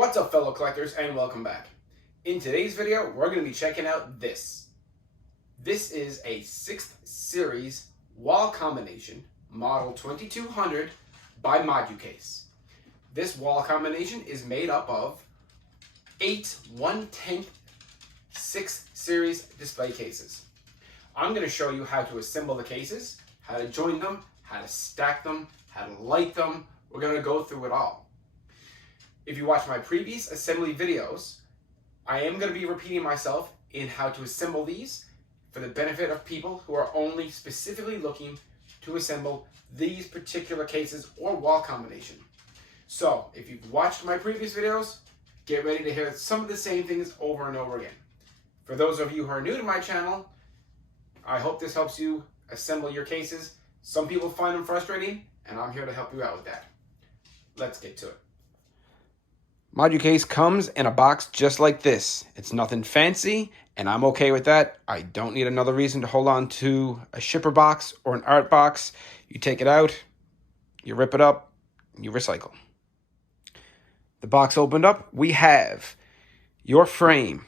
What's up, fellow collectors, and welcome back. In today's video, we're going to be checking out this. This is a 6th series wall combination, model 2200 by Moducase. This wall combination is made up of 8 1/10 6th series display cases. I'm going to show you how to assemble the cases, how to join them, how to stack them, how to light them. We're going to go through it all. If you watch my previous assembly videos, I am going to be repeating myself in how to assemble these for the benefit of people who are only specifically looking to assemble these particular cases or wall combination. So, if you've watched my previous videos, get ready to hear some of the same things over and over again. For those of you who are new to my channel, I hope this helps you assemble your cases. Some people find them frustrating, and I'm here to help you out with that. Let's get to it. Moducase comes in a box just like this. It's nothing fancy, and I'm okay with that. I don't need another reason to hold on to a shipper box or an art box. You take it out, you rip it up, you recycle. The box opened up, we have your frame.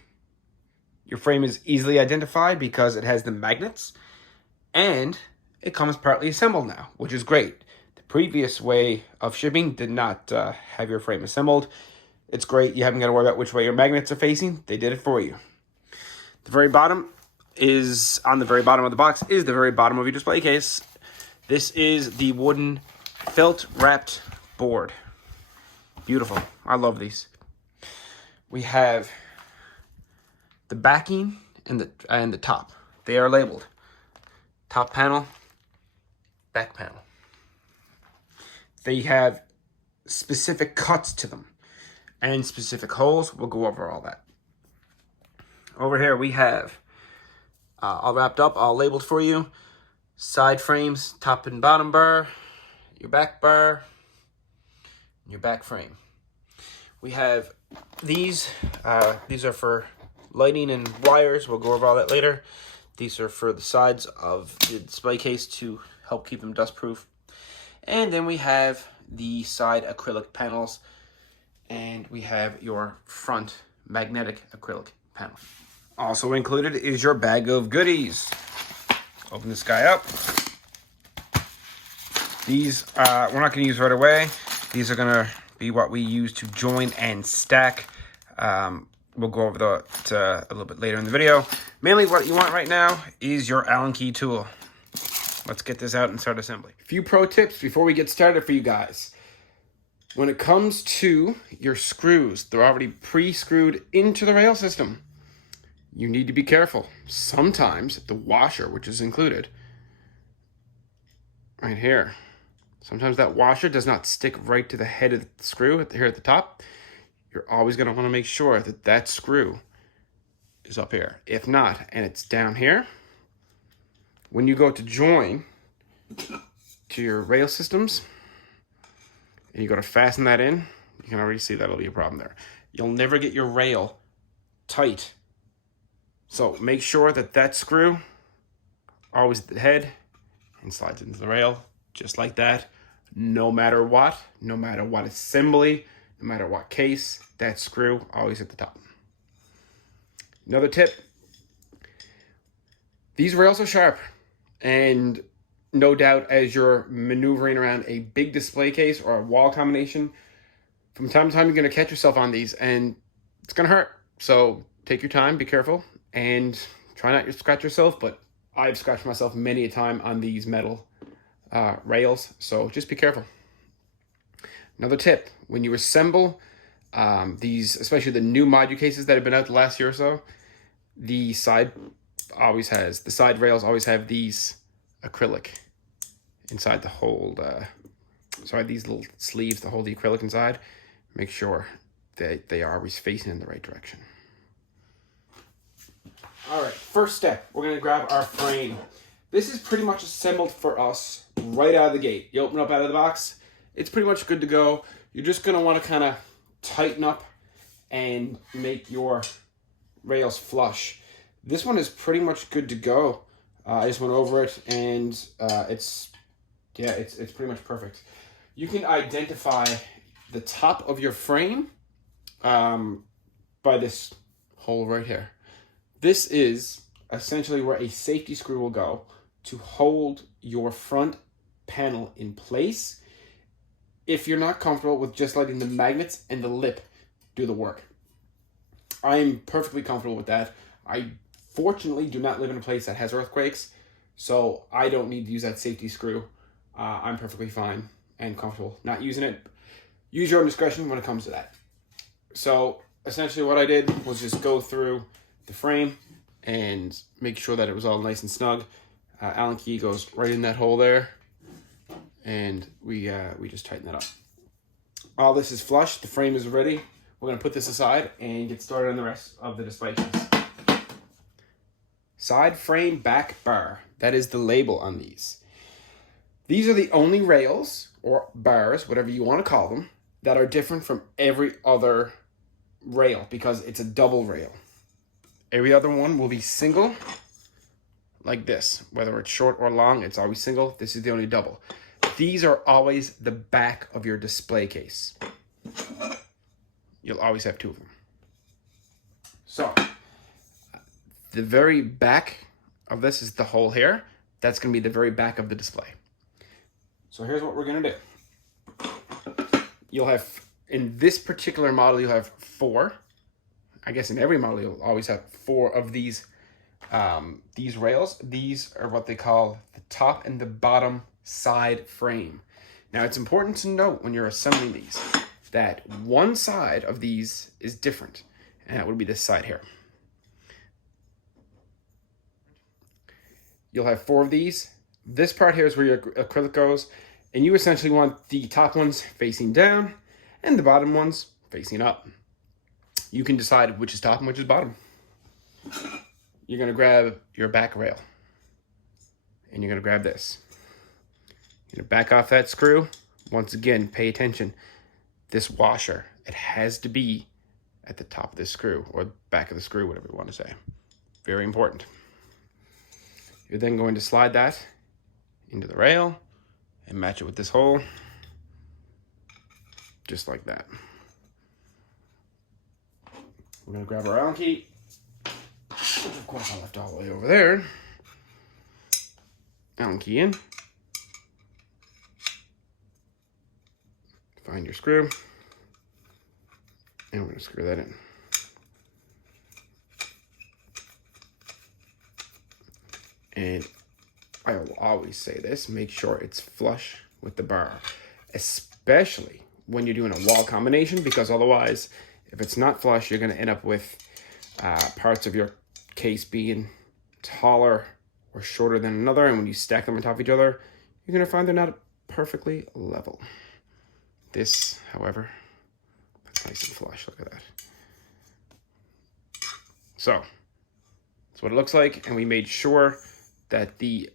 Your frame is easily identified because it has the magnets, and it comes partly assembled now, which is great. The previous way of shipping did not have your frame assembled. It's great. You haven't got to worry about which way your magnets are facing. They did it for you. The very bottom is, on the very bottom of the box, is the very bottom of your display case. This is the wooden felt wrapped board. Beautiful. I love these. We have the backing and the top. They are labeled. Top panel, back panel. They have specific cuts to them and specific holes. We'll go over all that. Over here we have, all wrapped up, all labeled for you. Side frames, top and bottom bar, your back bar, your back frame. We have these are for lighting and wires. We'll go over all that later. These are for the sides of the display case to help keep them dust proof. And then we have the side acrylic panels, and we have your front magnetic acrylic panel. Also included is your bag of goodies. Open this guy up. These we're not going to use right away. These are going to be what we use to join and stack. We'll go over that a little bit later in the video. Mainly what you want right now is your Allen key tool. Let's get this out and start assembly. A few pro tips before we get started for you guys. When it comes to your screws, they're already pre-screwed into the rail system. You need to be careful. Sometimes the washer, which is included right here, sometimes that washer does not stick right to the head of the screw here at the top. You're always going to want to make sure that that screw is up here. If not, and it's down here, when you go to join to your rail systems, and you go to fasten that in, you can already see that'll be a problem there. You'll never get your rail tight. So make sure that that screw always at the head and slides into the rail, just like that. No matter what assembly, no matter what case, that screw always at the top. Another tip, these rails are sharp, and no doubt as you're maneuvering around a big display case or a wall combination, from time to time you're going to catch yourself on these, and it's going to hurt. So take your time, be careful, and try not to scratch yourself, but I've scratched myself many a time on these metal rails, so just be careful. Another tip, when you assemble these, especially the new Moducases that have been out the last year or so, the side rails always have these acrylic inside to hold, these little sleeves to hold the acrylic inside. Make sure that they are always facing in the right direction. All right, first step, we're going to grab our frame. This is pretty much assembled for us right out of the gate. You open up out of the box, it's pretty much good to go. You're just going to want to kind of tighten up and make your rails flush. This one is pretty much good to go. I just went over it, and it's pretty much perfect. You can identify the top of your frame by this hole right here. This is essentially where a safety screw will go to hold your front panel in place if you're not comfortable with just letting the magnets and the lip do the work. I'm perfectly comfortable with that. I fortunately do not live in a place that has earthquakes, so I don't need to use that safety screw. I'm perfectly fine and comfortable not using it. Use your own discretion when it comes to that. So essentially what I did was just go through the frame and make sure that it was all nice and snug. Allen key goes right in that hole there, and we just tighten that up. All this is flush. The frame is ready. We're going to put this aside and get started on the rest of the display case. Side frame back bar. That is the label on these. These are the only rails, or bars, whatever you want to call them, that are different from every other rail because it's a double rail. Every other one will be single, like this. Whether it's short or long, it's always single. This is the only double. These are always the back of your display case. You'll always have two of them. So, the very back of this is the hole here. That's going to be the very back of the display. So here's what we're going to do. You'll have, in this particular model, you'll have 4. I guess in every model, you'll always have 4 of these rails. These are what they call the top and the bottom side frame. Now, it's important to note when you're assembling these that one side of these is different, and that would be this side here. You'll have 4 of these. This part here is where your acrylic goes, and you essentially want the top ones facing down and the bottom ones facing up. You can decide which is top and which is bottom. You're going to grab your back rail, and you're going to grab this. You're going to back off that screw. Once again, pay attention. This washer, it has to be at the top of the screw, or back of the screw, whatever you want to say. Very important. You're then going to slide that into the rail and match it with this hole, just like that. We're going to grab our Allen key, which of course I left all the way over there. Allen key in. Find your screw, and we're going to screw that in. And I will always say this, make sure it's flush with the bar, especially when you're doing a wall combination, because otherwise, if it's not flush, you're going to end up with parts of your case being taller or shorter than another, and when you stack them on top of each other, you're going to find they're not perfectly level. This, however, that's nice and flush. Look at that. So, that's what it looks like, and we made sure that the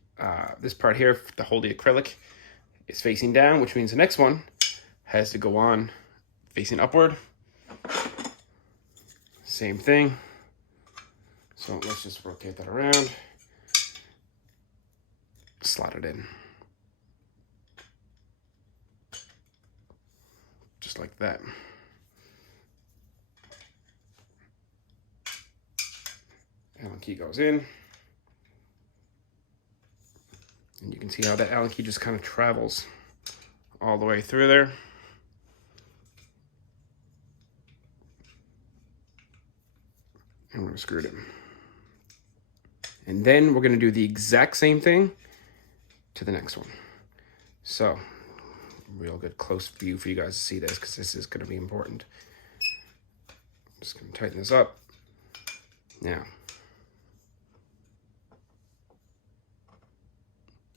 this part here, to hold the acrylic, is facing down, which means the next one has to go on facing upward. Same thing. So let's just rotate that around, slot it in. Just like that. Allen key goes in. And you can see how that Allen key just kind of travels all the way through there. And we're going to screw it in. And then we're going to do the exact same thing to the next one. So, real good close view for you guys to see this, because this is going to be important. Just going to tighten this up. Now,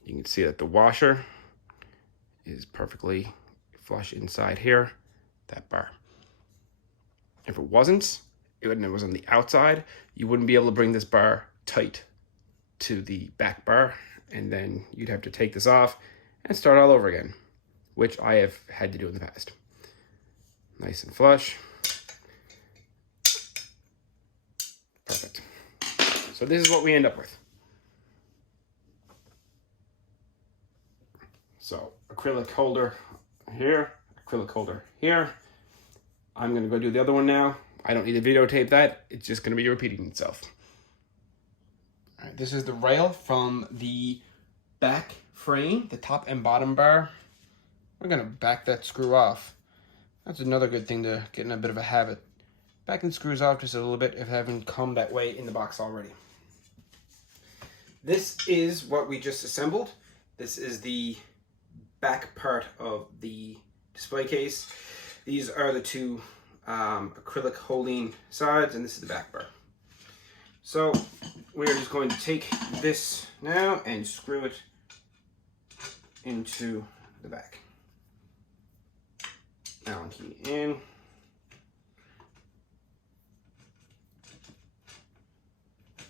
you can see that the washer is perfectly flush inside here, that bar. If it wasn't, and it was on the outside, you wouldn't be able to bring this bar tight to the back bar, and then you'd have to take this off and start all over again, which I have had to do in the past. Nice and flush. Perfect. So this is what we end up with. So acrylic holder here, acrylic holder here. I'm going to go do the other one now. I don't need to videotape that. It's just going to be repeating itself. All right, this is the rail from the back frame, the top and bottom bar. We're going to back that screw off. That's another good thing to get in a bit of a habit. Backing screws off just a little bit if they haven't come that way in the box already. This is what we just assembled. This is the back part of the display case. These are the two acrylic holding sides, and this is the back bar. So we're just going to take this now and screw it into the back. Allen key in.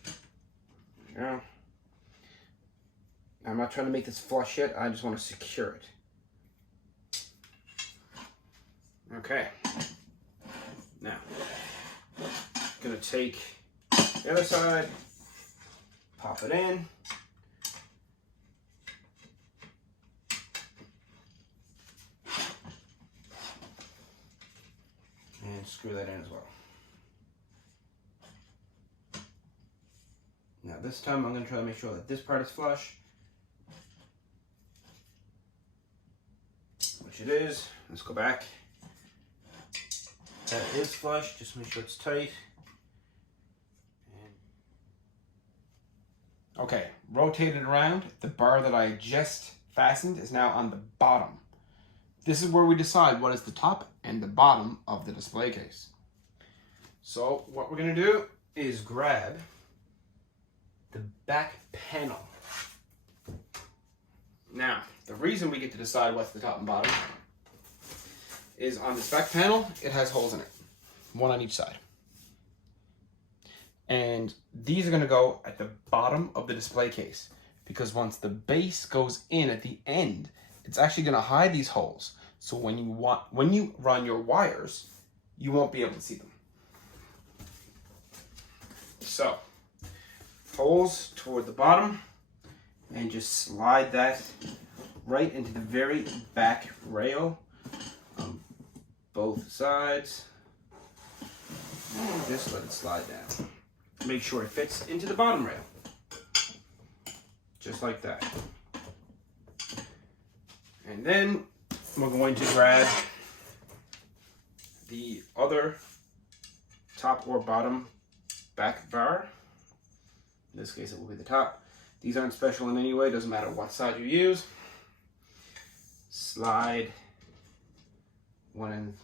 There we go. I'm not trying to make this flush yet. I just want to secure it. Okay. Now, I'm going to take the other side, pop it in. And screw that in as well. Now this time I'm going to try to make sure that this part is flush. Which it is. Let's go back. That is flush, just make sure it's tight. Okay, rotate it around. The bar that I just fastened is now on the bottom. This is where we decide what is the top and the bottom of the display case. So what we're going to do is grab the back panel. Now, the reason we get to decide what's the top and bottom is on this back panel, it has holes in it, one on each side. And these are going to go at the bottom of the display case, because once the base goes in at the end, it's actually going to hide these holes. So when you run your wires, you won't be able to see them. So, holes toward the bottom, and just slide that right into the very back rail on both sides. And just let it slide down. Make sure it fits into the bottom rail. Just like that. And then we're going to grab the other top or bottom back bar. In this case, it will be the top. These aren't special in any way, doesn't matter what side you use. Slide one end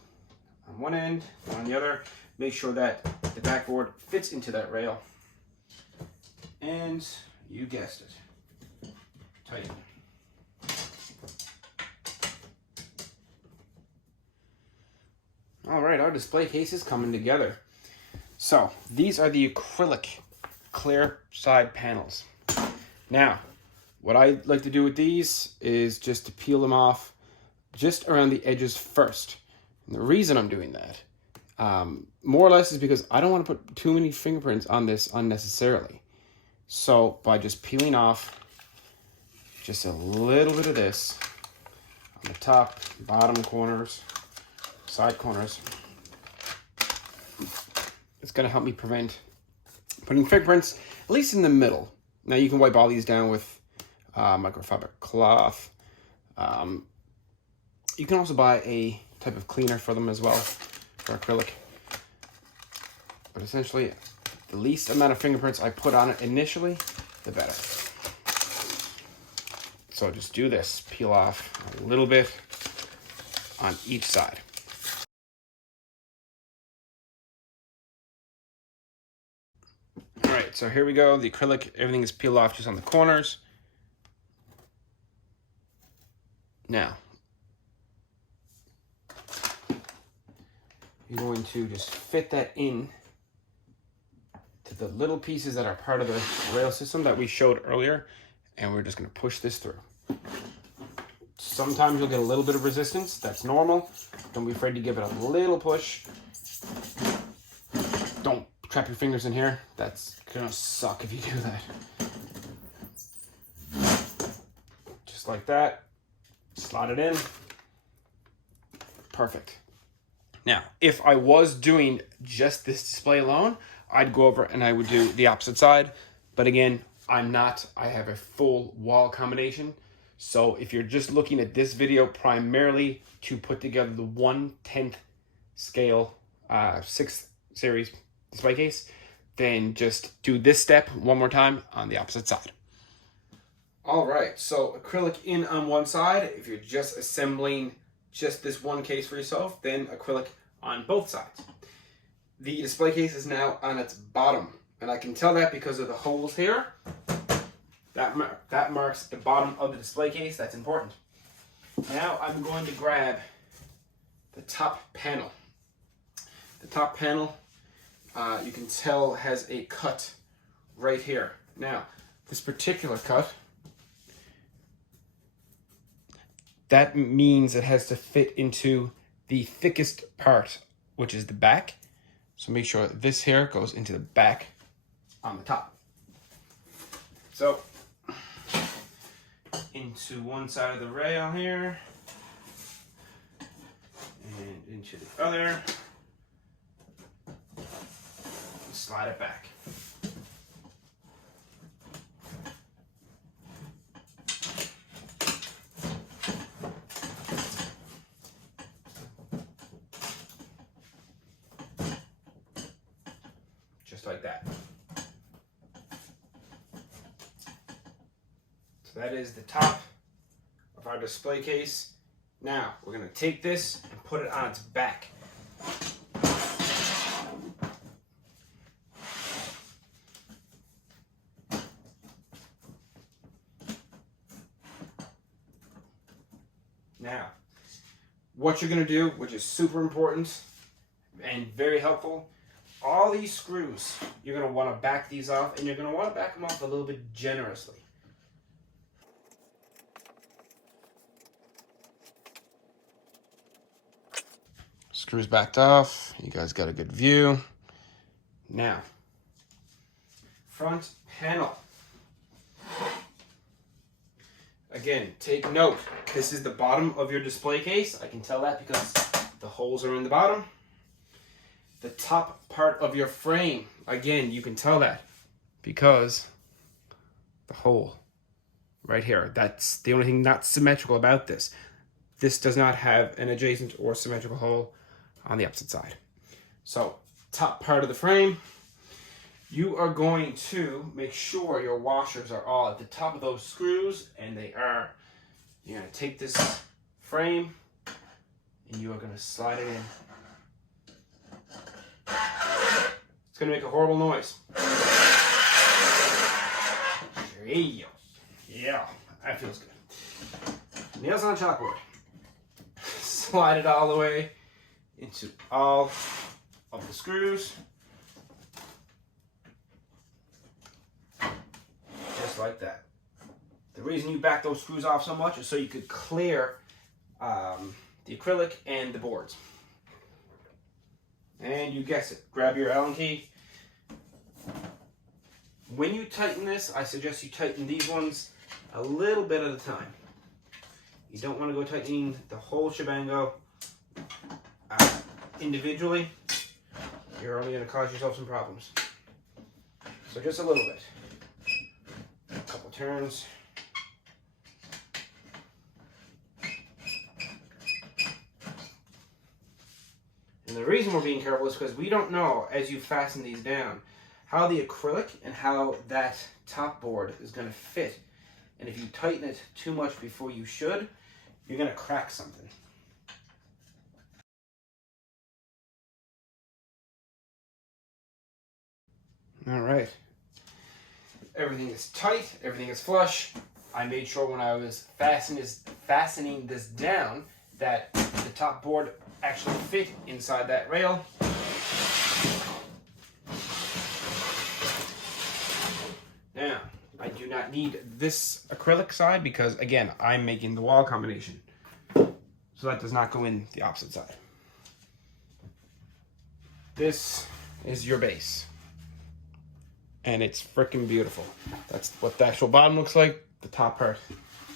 on one end, one on the other. Make sure that the backboard fits into that rail. And you guessed it, tighten. All right, our display case is coming together. So these are the acrylic clear side panels. Now, what I like to do with these is just to peel them off just around the edges first. And the reason I'm doing that, more or less, is because I don't want to put too many fingerprints on this unnecessarily. So by just peeling off just a little bit of this on the top, bottom corners, side corners, it's going to help me prevent putting fingerprints, at least in the middle. Now you can wipe all these down with microfiber cloth. You can also buy a type of cleaner for them as well, for acrylic. But essentially, the least amount of fingerprints I put on it initially, the better. So just do this, peel off a little bit on each side. All right, so here we go. The acrylic, everything is peeled off just on the corners. Now, you're going to just fit that in to the little pieces that are part of the rail system that we showed earlier, and we're just going to push this through. Sometimes you'll get a little bit of resistance. That's normal. Don't be afraid to give it a little push. Don't trap your fingers in here. That's gonna suck if you do that. Just like that. Slide it in. Perfect. Now, if I was doing just this display alone, I'd go over and I would do the opposite side. But again, I'm not. I have a full wall combination. So if you're just looking at this video primarily to put together the 1/10 scale 6th series display case, then just do this step one more time on the opposite side. All right, so acrylic in on one side. If you're just assembling just this one case for yourself, then acrylic on both sides. The display case is now on its bottom, and I can tell that because of the holes here. That marks the bottom of the display case. That's important. Now I'm going to grab the top panel. The top panel, you can tell, has a cut right here. Now, this particular cut, that means it has to fit into the thickest part, which is the back. So make sure this here goes into the back on the top. So, into one side of the rail here, and into the other. Slide it back. Just like that. So that is the top of our display case. Now we're going to take this and put it on its back. Now, what you're going to do, which is super important and very helpful, all these screws, you're going to want to back these off, and you're going to want to back them off a little bit generously. Screws backed off. You guys got a good view. Now, front panel. Again, take note, this is the bottom of your display case. I can tell that because the holes are in the bottom. The top part of your frame, again, you can tell that because the hole right here. That's the only thing not symmetrical about this. This does not have an adjacent or symmetrical hole on the opposite side. So, top part of the frame, you are going to make sure your washers are all at the top of those screws, and they are. You're going to take this frame and you are going to slide it in. It's going to make a horrible noise. Yeah, that feels good. Nails on chalkboard. Slide it all the way into all of the screws. Just like that. The reason you back those screws off so much is so you could clear the acrylic and the boards. And you guess it, grab your Allen key. When you tighten this, I suggest you tighten these ones a little bit at a time. You don't want to go tightening the whole shebango individually. You're only going to cause yourself some problems. So just a little bit. A couple turns. And the reason we're being careful is because we don't know, as you fasten these down, how the acrylic and how that top board is going to fit. And if you tighten it too much before you should, you're going to crack something. All right. Everything is tight, everything is flush. I made sure when I was fastening this down that the top board actually fit inside that rail. Now, I do not need this acrylic side because, again, I'm making the wall combination. So that does not go in the opposite side. This is your base. And it's freaking beautiful. That's what the actual bottom looks like. The top part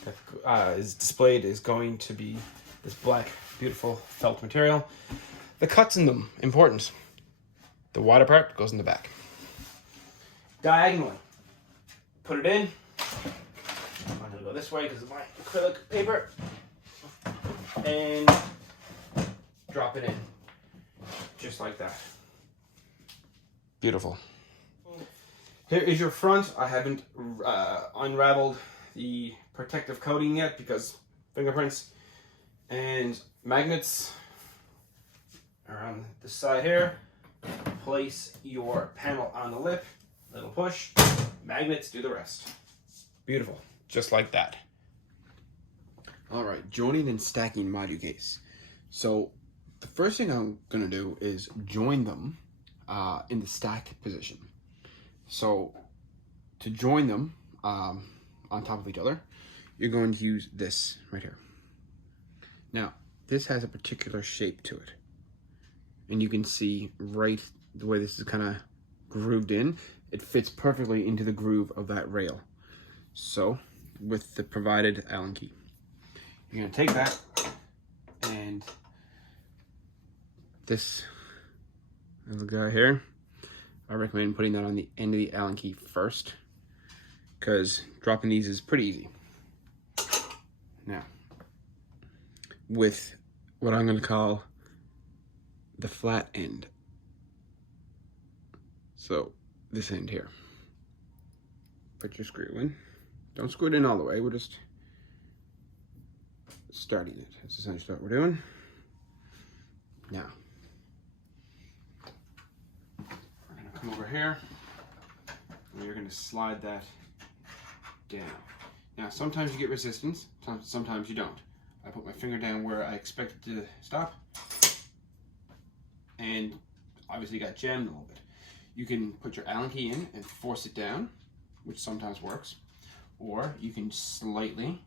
that is displayed is going to be this black, beautiful felt material. the cuts in them, important. The wider part goes in the back. Diagonally, put it in. I'm gonna go this way because of my acrylic paper. And drop it in, just like that. Beautiful. Here is your front. I haven't unraveled the protective coating yet because fingerprints. And magnets are on the side here. Place your panel on the lip, little push. Magnets do the rest. Beautiful, just like that. All right, joining and stacking Moducase. So the first thing I'm gonna do is join them in the stacked position. So to join them on top of each other, you're going to use this right here. Now, this has a particular shape to it. And you can see right the way this is kind of grooved in, it fits perfectly into the groove of that rail. So with the provided Allen key, you're gonna take that and this little guy here, I recommend putting that on the end of the Allen key first because dropping these is pretty easy. Now, with what I'm gonna call the flat end. So this end here. Put your screw in. Don't screw it in all the way, we're just starting it. That's essentially what we're doing. Now, we're gonna come over here and you're gonna slide that down. Now, sometimes you get resistance, sometimes you don't. I put my finger down where I expect it to stop, and obviously got jammed a little bit. You can put your Allen key in and force it down, which sometimes works, or you can slightly,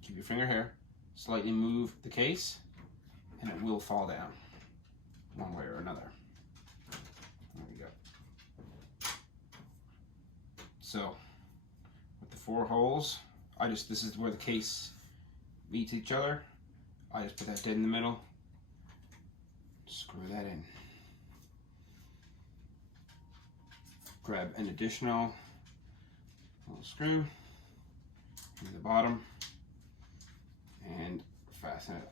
keep your finger here, slightly move the case, and it will fall down one way or another. There we go. So, with the 4 holes, this is where the case meets each other. I just put that dead in the middle, screw that in. Grab an additional little screw in the bottom and fasten it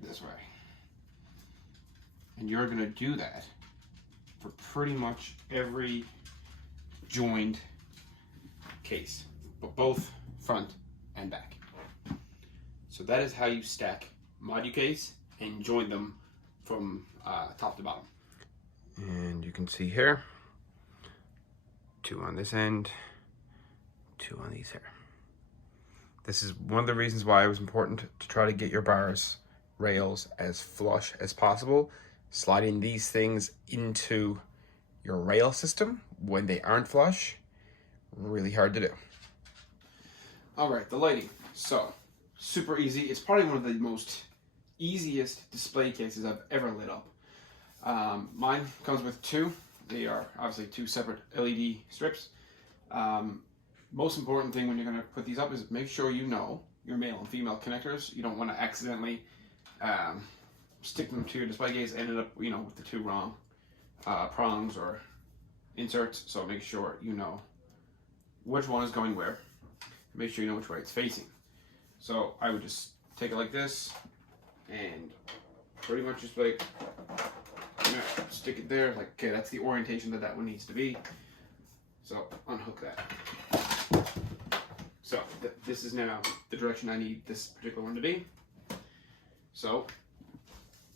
this way. And you're gonna do that for pretty much every joined case, but both front and back. So that is how you stack Moducase and join them from top to bottom. And you can see here, 2 on this end, 2 on these here. This is one of the reasons why it was important to try to get your bars, rails as flush as possible. Sliding these things into your rail system when they aren't flush, really hard to do. All right, the lighting. So, super easy. It's probably one of the most easiest display cases I've ever lit up. Mine comes with 2. They are obviously 2 separate LED strips. Most important thing when you're gonna put these up is make sure you know your male and female connectors. You don't wanna accidentally stick them to your display case and end up, with the 2 wrong prongs or inserts. So make sure you know which one is going where. Make sure you know which way it's facing. So I would just take it like this and pretty much just like stick it there. Like, okay, that's the orientation that one needs to be. So unhook that. So this is now the direction I need this particular one to be. So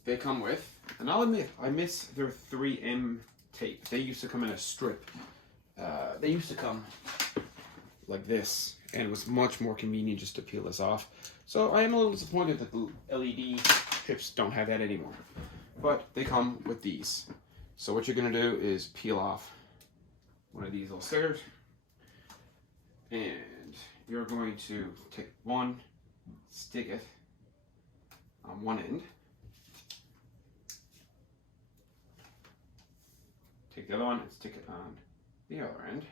they come with, and I'll admit, I miss their 3M tape. They used to come in a strip. They used to come like this, and it was much more convenient just to peel this off. So I am a little disappointed that the LED strips don't have that anymore. But they come with these. So what you're gonna do is peel off one of these little stickers, and you're going to take one, stick it on one end, take the other one and stick it on the other end,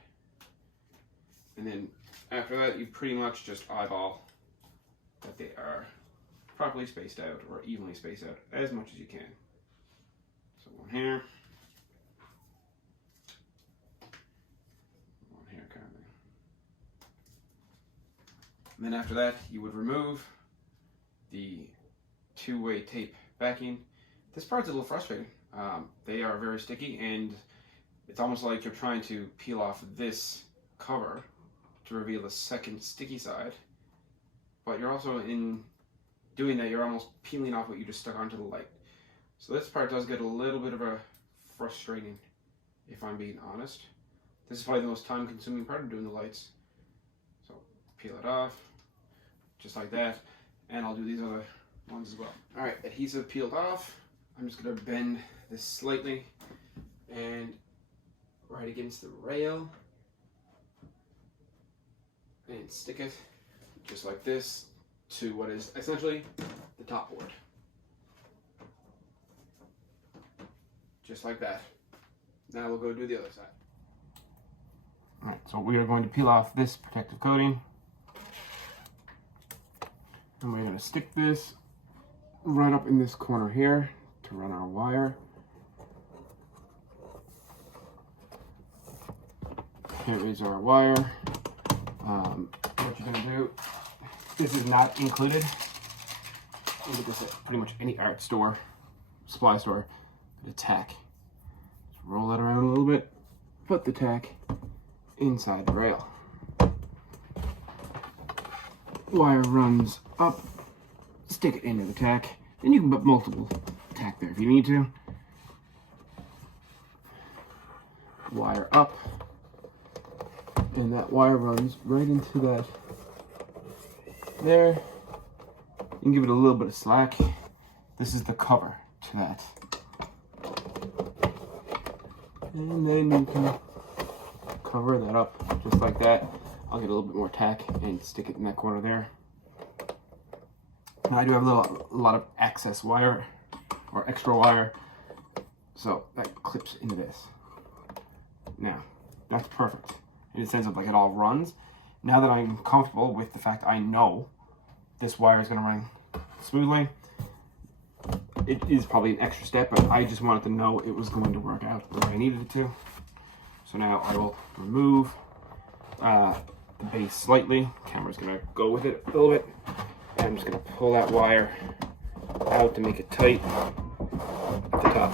and then after that you pretty much just eyeball that they are properly spaced out or evenly spaced out as much as you can. here. One here, kind of thing. And then after that, you would remove the two-way tape backing. This part's a little frustrating. They are very sticky, and it's almost like you're trying to peel off this cover to reveal the second sticky side. But you're also, in doing that, you're almost peeling off what you just stuck onto the light. So this part does get a little bit of a frustrating, if I'm being honest. This is probably the most time-consuming part of doing the lights. So peel it off, just like that. And I'll do these other ones as well. All right, adhesive peeled off. I'm just gonna bend this slightly and right against the rail and stick it just like this to what is essentially the top board. Just like that. Now we'll go do the other side. All right, so we are going to peel off this protective coating. And we're going to stick this right up in this corner here to run our wire. Here is our wire. What you're going to do, this is not included. You get this at pretty much any art store, supply store. The tack. Just roll that around a little bit. Put the tack inside the rail. Wire runs up. Stick it into the tack. And you can put multiple tack there if you need to. Wire up. And that wire runs right into that there. You can give it a little bit of slack. This is the cover to that. And then you can cover that up just like that. I'll get a little bit more tack and stick it in that corner there. Now I do have a lot of excess wire or extra wire, so that clips into this. Now, that's perfect in the sense of like it all runs. Now that I'm comfortable with the fact I know this wire is going to run smoothly, it is probably an extra step, but I just wanted to know it was going to work out the way I needed it to. So now I will remove the base slightly. Camera's going to go with it a little bit. And I'm just going to pull that wire out to make it tight at the top.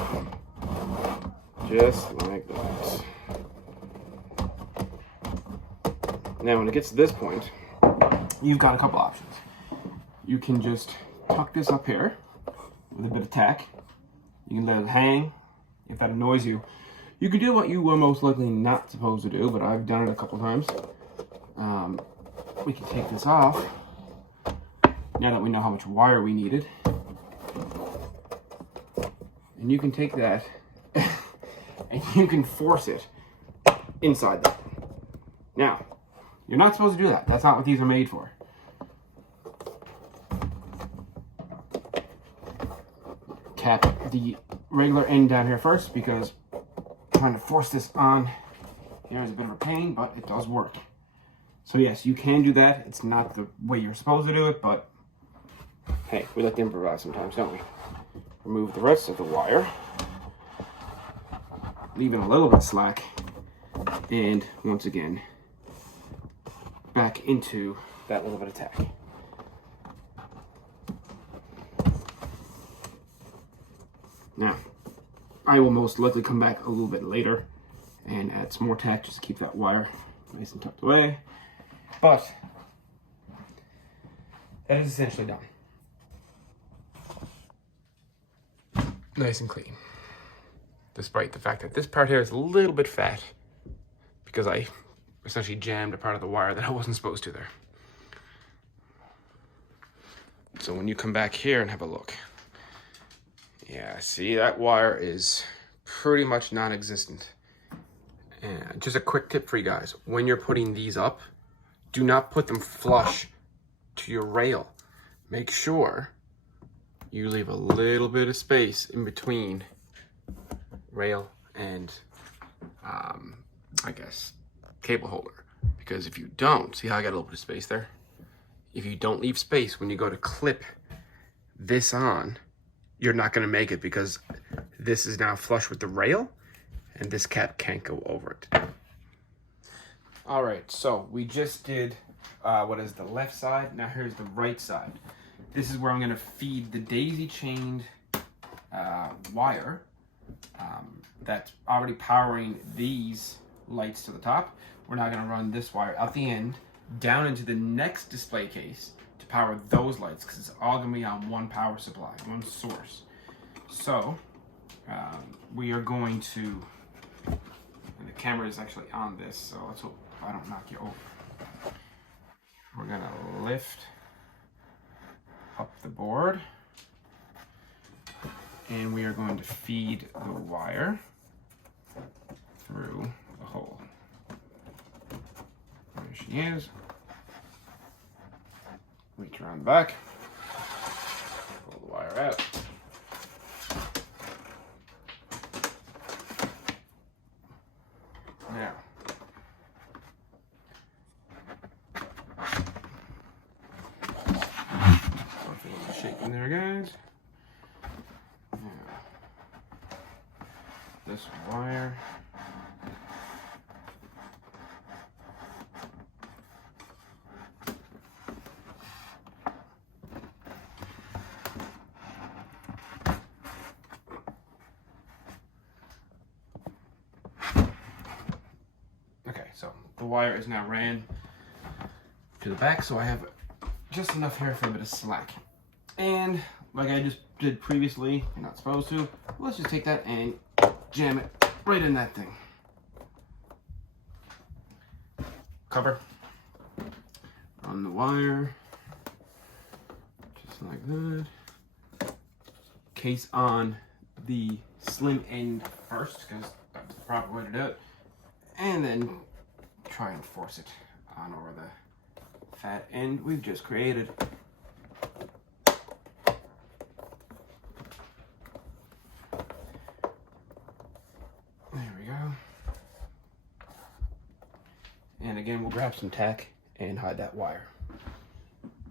Just like that. Now when it gets to this point, you've got a couple options. You can just tuck this up here with a bit of tack. You can let it hang. If that annoys you, you can do what you were most likely not supposed to do, but I've done it a couple times. We can take this off now that we know how much wire we needed. And you can take that and you can force it inside there. Now, you're not supposed to do that. That's not what these are made for. Cap the regular end down here first because trying to force this on here is a bit of a pain, but it does work. So yes, you can do that. It's not the way you're supposed to do it, but hey, we like to improvise sometimes, don't we? Remove the rest of the wire, leaving a little bit slack, and once again, back into that little bit of tack. Now, I will most likely come back a little bit later and add some more tack just to keep that wire nice and tucked away. But that is essentially done. Nice and clean. Despite the fact that this part here is a little bit fat because I essentially jammed a part of the wire that I wasn't supposed to there. So when you come back here and have a look, yeah, see, that wire is pretty much non-existent. And just a quick tip for you guys. When you're putting these up, do not put them flush to your rail. Make sure you leave a little bit of space in between rail and, I guess, cable holder. Because if you don't, see how I got a little bit of space there? If you don't leave space when you go to clip this on, you're not going to make it because This is now flush with the rail, and this cap can't go over it. All right, so we just did what is the left side. Now here's the right side. This is where I'm gonna feed the daisy chained wire that's already powering these lights to the top. We're now gonna run this wire out the end down into the next display case to power those lights, because it's all gonna be on one power supply, one source. So we are going to, and the camera is actually on this, so let's hope I don't knock you over. We're gonna lift up the board, and we are going to feed the wire through the hole. There she is. Reach around back, pull the wire out. Now, shaking there, guys. Now, this wire. Okay, so the wire is now ran to the back, so I have just enough here for a bit of slack. And like I just did previously, you're not supposed to, let's just take that and jam it right in that thing. Cover on the wire, just like that. Case on the slim end first, because that's the proper way to do it. And then try and force it on over the fat end we've just created. There we go. And again, we'll grab some tack and hide that wire.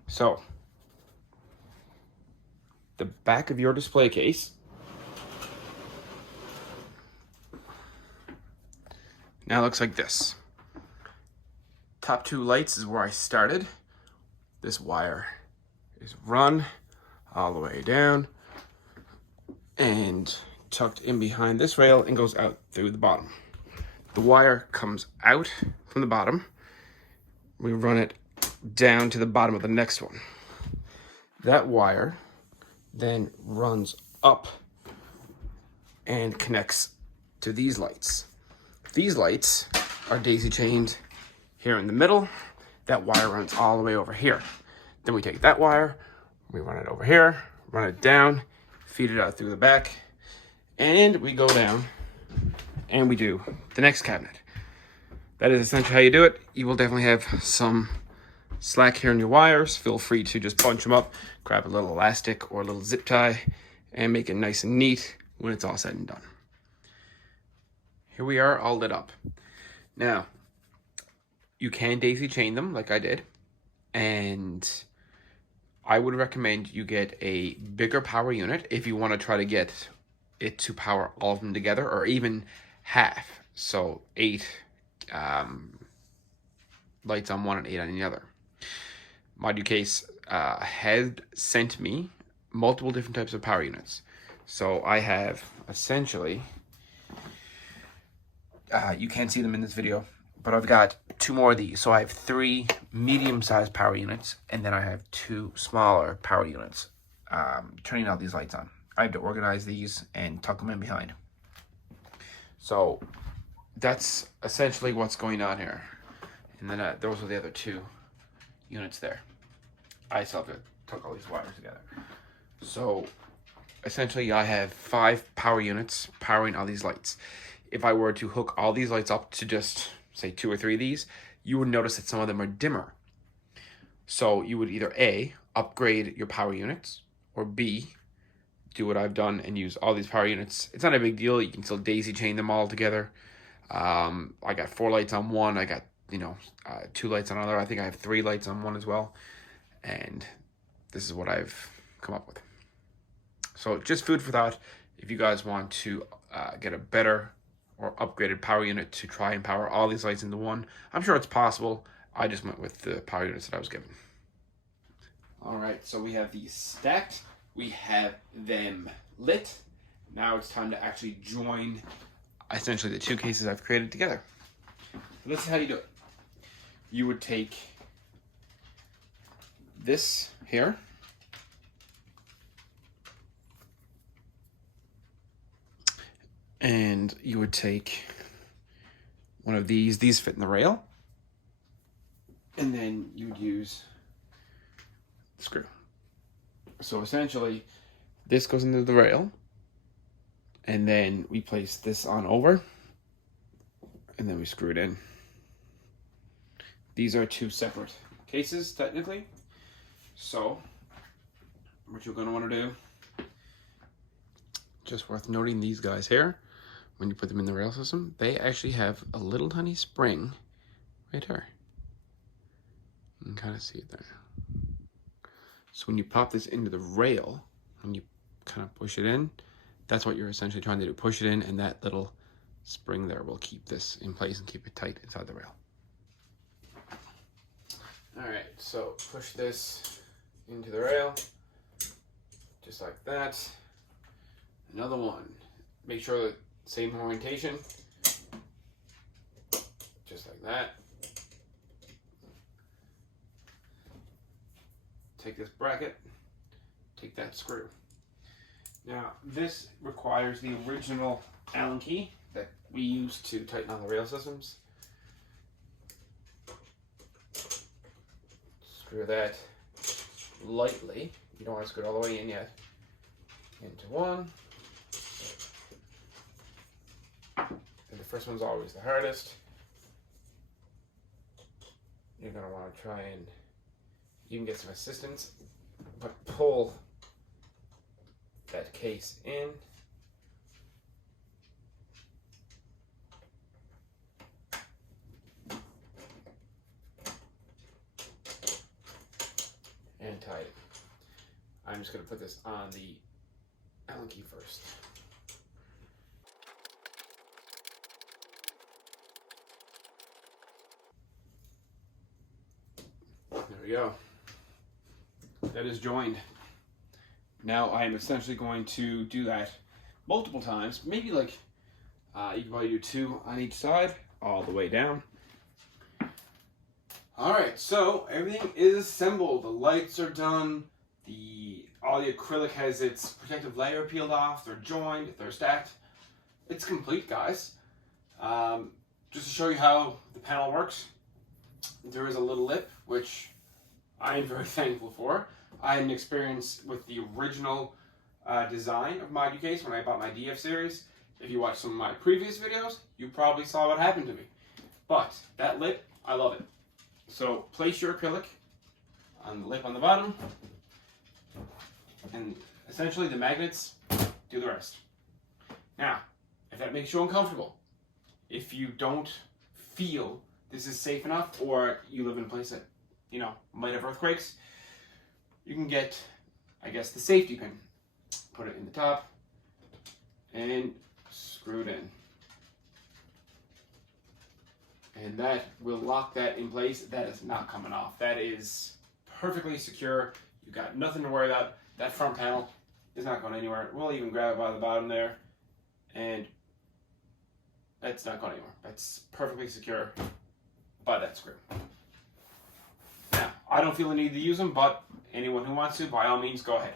So, the back of your display case now looks like this. Top two lights is where I started. This wire is run all the way down and tucked in behind this rail and goes out through the bottom. The wire comes out from the bottom. We run it down to the bottom of the next one. That wire then runs up and connects to these lights. These lights are daisy chained here in the middle. That wire runs all the way over here. Then we take that wire, we run it over here, run it down, feed it out through the back, and we go down and we do the next cabinet. That is essentially how you do it. You will definitely have some slack here in your wires. Feel free to just bunch them up, grab a little elastic or a little zip tie, and make it nice and neat when it's all said and done. Here we are, all lit up. Now, you can daisy chain them like I did, and I would recommend you get a bigger power unit if you want to try to get it to power all of them together, or even half. So 8 lights on one and 8 on the other. Moducase had sent me multiple different types of power units. So I have essentially, you can't see them in this video, but I've got 2 more of these. So I have 3 medium-sized power units, and then I have 2 smaller power units turning all these lights on. I have to organize these and tuck them in behind. So that's essentially what's going on here. And then those are the other 2 units there. I still have to tuck all these wires together. So essentially I have 5 power units powering all these lights. If I were to hook all these lights up to just say 2 or 3 of these, you would notice that some of them are dimmer. So you would either A, upgrade your power units, or B, do what I've done and use all these power units. It's not a big deal. You can still daisy chain them all together. I got 4 lights on one. I got 2 lights on another. I think I have 3 lights on one as well. And this is what I've come up with. So just food for thought. if you guys want to get a better or upgraded power unit to try and power all these lights into one. I'm sure it's possible. I just went with the power units that I was given. All right, so we have these stacked. We have them lit. Now it's time to actually join essentially the two cases I've created together. So this is how you do it. You would take this here, and you would take one of these fit in the rail, and then you would use the screw. So essentially this goes into the rail, and then we place this on over, and then we screw it in. These are two separate cases technically. So what you're going to want to do, just worth noting, these guys here, when you put them in the rail system, they actually have a little tiny spring right here. You can kind of see it there. So when you pop this into the rail, when you kind of push it in, that's what you're essentially trying to do. Push it in, and that little spring there will keep this in place and keep it tight inside the rail. All right, so push this into the rail, just like that. Another one. Make sure that same orientation, just like that. Take this bracket, take that screw. Now this requires the original Allen key that we use to tighten on the rail systems. Screw that lightly. You don't want to screw it all the way in yet. Into one. And the first one's always the hardest. You're going to want to try and even get some assistance, but pull that case in. And tight it. I'm just going to put this on the Allen key first. There we go. That is joined. Now I am essentially going to do that multiple times, maybe like you can probably do two on each side, all the way down. All right, so everything is assembled. The lights are done. All the acrylic has its protective layer peeled off. They're joined. They're stacked. It's complete, guys. Just to show you how the panel works, there is a little lip, which I am very thankful for. I had an experience with the original design of Moducase when I bought my DF series. If you watched some of my previous videos, you probably saw what happened to me. But that lip, I love it. So place your acrylic on the lip on the bottom, and essentially the magnets do the rest. Now, if that makes you uncomfortable, if you don't feel this is safe enough, or you live in a place that, you know, might have earthquakes, you can get, I guess, the safety pin. Put it in the top and screw it in. And that will lock that in place. That is not coming off. That is perfectly secure. You've got nothing to worry about. That front panel is not going anywhere. We'll even grab it by the bottom there, and that's not going anywhere. That's perfectly secure by that screw. Now, I don't feel the need to use them, but anyone who wants to, by all means, go ahead.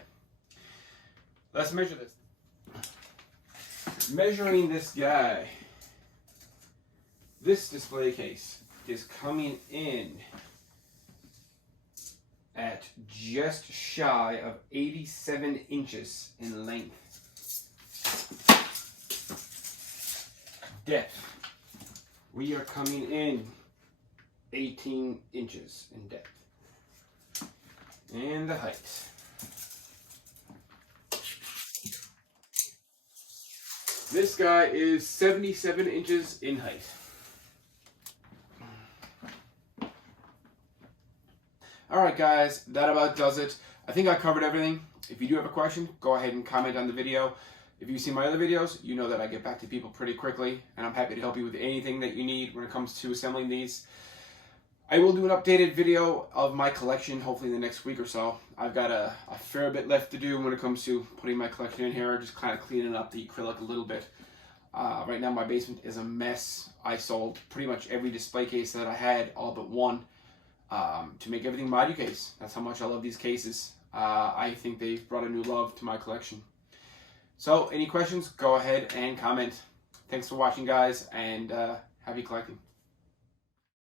Let's measure this. Measuring this guy. This display case is coming in at just shy of 87 inches in length. Depth. We are coming in 18 inches in depth. And the height. This guy is 77 inches in height. Alright guys, that about does it. I think I covered everything. If you do have a question, go ahead and comment on the video. If you've seen my other videos, you know that I get back to people pretty quickly, and I'm happy to help you with anything that you need when it comes to assembling these. I will do an updated video of my collection, hopefully in the next week or so. I've got a fair bit left to do when it comes to putting my collection in here, just kind of cleaning up the acrylic a little bit. Right now my basement is a mess. I sold pretty much every display case that I had, all but one, to make everything Moducase. That's how much I love these cases. I think they've brought a new love to my collection. So any questions, go ahead and comment. Thanks for watching, guys, and happy collecting.